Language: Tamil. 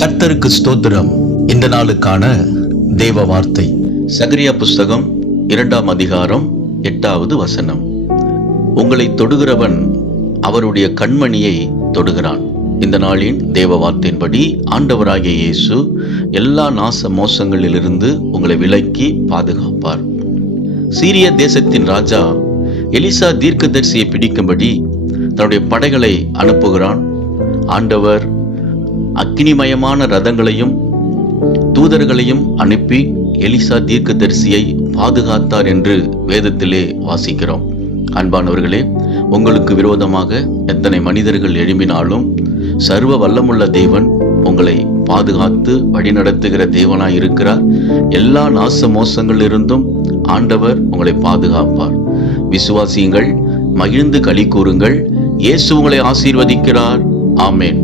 கர்த்தருக்கு ஸ்தோத்திரம். இந்த நாளுக்கான தேவ வார்த்தை சகரியா புஸ்தகம் 2ஆம் அதிகாரம் 8வது வசனம். உங்களை தொடுகிறவன் அவருடைய கண்மணியை தொடுகிறான். இந்த நாளின் தேவ வார்த்தையின்படி ஆண்டவராகிய இயேசு எல்லா நாச மோசங்களிலிருந்து உங்களை விலக்கி பாதுகாப்பார். சீரிய தேசத்தின் ராஜா எலிசா தீர்க்கதரிசியை பிடிக்கும்படி தன்னுடைய படைகளை அனுப்புகிறான். ஆண்டவர் அக்கினிமயமான ரதங்களையும் தூதர்களையும் அனுப்பி எலிசா தீர்க்கதரிசியை பாதுகாத்தார் என்று வேதத்திலே வாசிக்கிறோம். அன்பானவர்களே, உங்களுக்கு விரோதமாக எத்தனை மனிதர்கள் எழும்பினாலும் சர்வ வல்லமுள்ள தேவன் உங்களை பாதுகாத்து வழிநடத்துகிற தேவனாய் இருக்கிறார். எல்லா நாச மோசங்களிலிருந்தும் ஆண்டவர் உங்களை பாதுகாப்பார். விசுவாசியுங்கள், மகிழ்ந்து களி கூறுங்கள். இயேசு உங்களை ஆசீர்வதிக்கிறார். ஆமென்.